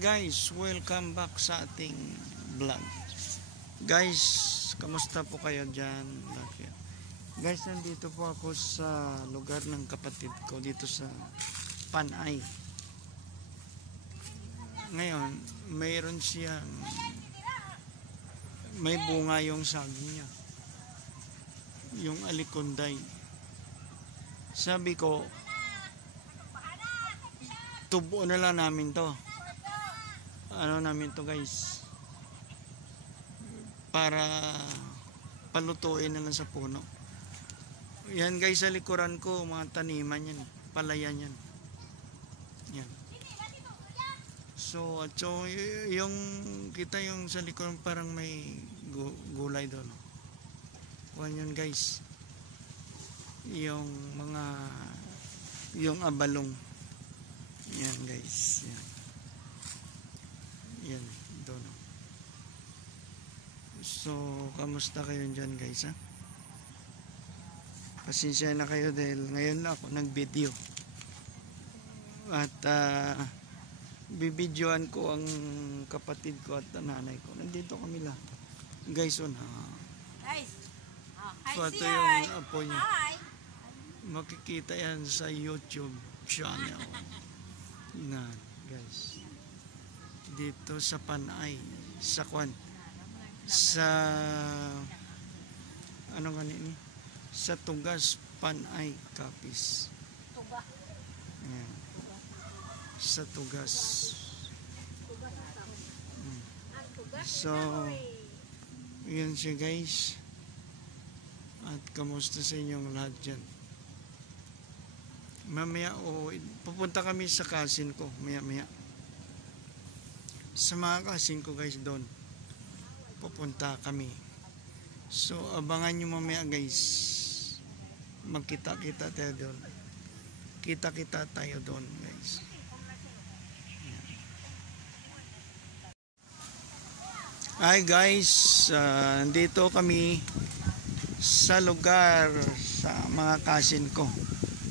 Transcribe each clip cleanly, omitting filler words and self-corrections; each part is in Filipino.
Hi guys, welcome back sa ating vlog. Guys, kamusta po kayo dyan? Guys, nandito po ako sa lugar ng kapatid ko dito sa Panay. Ngayon, mayroon siyang may bunga yung saging niya, yung alikunday. Sabi ko, tubo na lang namin to. Ano namin to guys, para palutuin na lang sa puno. Yan guys, sa likuran ko mga taniman yan, palayan yan. Yan. So yung kita yung sa likuran parang may gulay doon. Kuhan yun guys, yung abalong. Yan guys, yan. Yan, doon. So, kamusta kayo dyan guys, ha? Pasensya na kayo dahil ngayon lang ako nag-video. At bibidyoan ko ang kapatid ko at nanay ko. Nandito kami lang. Guys, Guys, so, ito yung apo niya. Makikita yan sa YouTube channel. Na, guys. Dito sa Panay, sa ano kanini? Sa Tugas, Panay, Capiz. Ayan. Sa Tugas. So, yun siya guys. At kamusta sa inyong lahat dyan? Mamaya, pupunta kami sa cousin ko, maya. Sa mga cousin ko guys doon, pupunta kami. So, abangan nyo mamaya guys. Magkita-kita tayo doon. Kita-kita tayo doon guys. Hi guys, dito kami sa lugar sa mga cousin ko.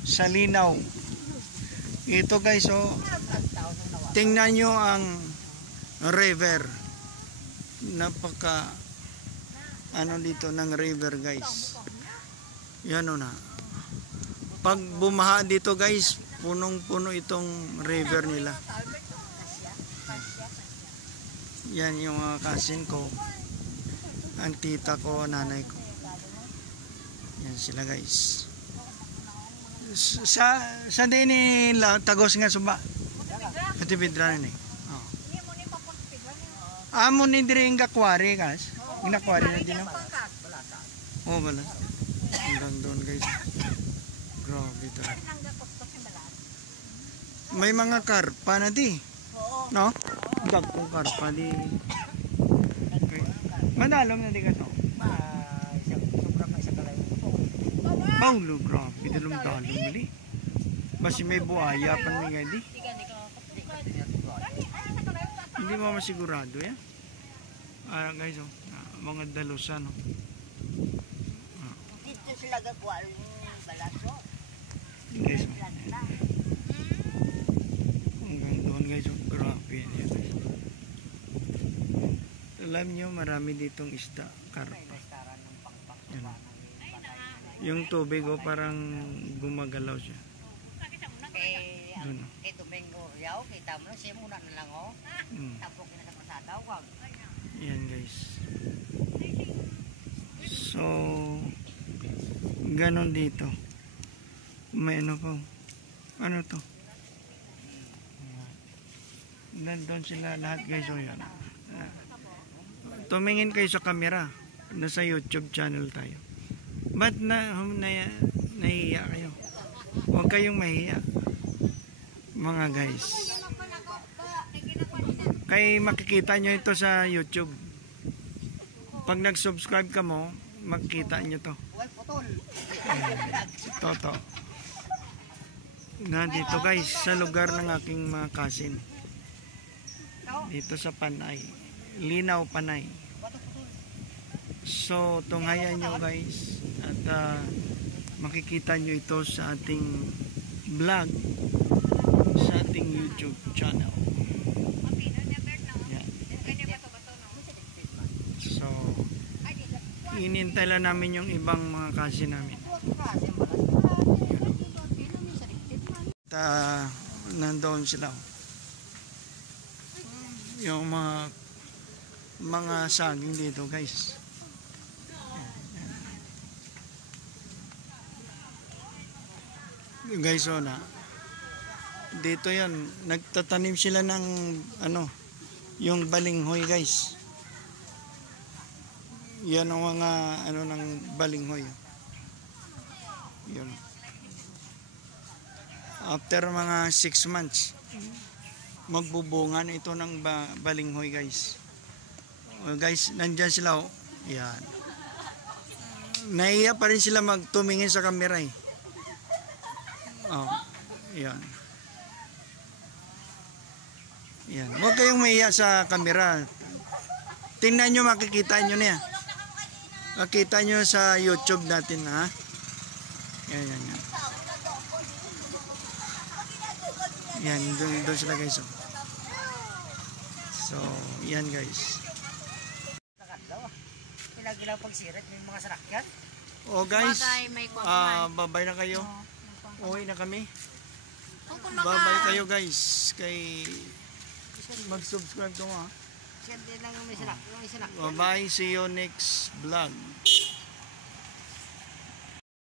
Sa Linaw. Ito guys, tingnan nyo ang river. Napaka dito ng river guys. Yan na. Pag bumaha dito guys, punong-puno itong river nila. Yan yung mga cousin ko, ang tita ko, nanay ko. Yan sila guys. Sa din tagos nga suba. Pati bidranan eh. Amo ni diri nga kwari guys. Ina kwari na din. Oh, bala. Doon guys. Grabe ta. May mga karpa na di. No? Dagkong karpa di. Okay. Madalom na di ka to. Oh, lo, grabe. Dalong-dalong mali. Basi may buhaya pa nga di. Hindi mo masigurado yan. Guys, mga dalusan. dito sila gagawa ng balaso. Guys, hanggang doon guys, grabe yan. Alam nyo, marami ditong isda, karpa. Yan. Yung tubig parang gumagalaw siya. Kay Domingo yaw, kita mo siya muna na lang tapos na sa pasada wag. Yan guys. So, ganon dito. May ano po. Ano to? Nandun sila lahat guys. O yan. Tumingin kayo sa camera. Nasa YouTube channel tayo. Ba't nahiya kayo? Huwag kayong mahiya. Mga guys. Kaya makikita nyo ito sa YouTube. Pag nag-subscribe ka mo, makikita nyo to. Toto. Dito guys, sa lugar ng aking mga cousin. Dito sa Panay. Linaw, Panay. So, tunghayan nyo guys. At makikita nyo ito sa ating vlog. Sa ating YouTube channel. Inintay lang namin yung ibang mga kasi namin. Nandoon sila. Yung mga saging dito, guys. Guys, dito yan, nagtatanim sila ng yung balinghoy, guys. Yan ang mga ng balinghoy. Yun. After mga 6 months, magbubunga na ito ng balinghoy, guys. Guys, nandyan sila, yan. Naiya pa rin sila magtumingin sa kamera, eh. Yan. Yan. Huwag kayong maiya sa kamera. Tingnan nyo, makikita nyo na yan. Makita nyo sa YouTube natin, ha? Yan. Yan, doon sila, guys. So, yan, guys. Ilang pagsirit, may mga sarakyan. Guys, babay na kayo. Uwi na kami. Babay kayo, guys. Mag-subscribe ko, ha? Siya din lang may sarakyan. Bye-bye. See you next vlog.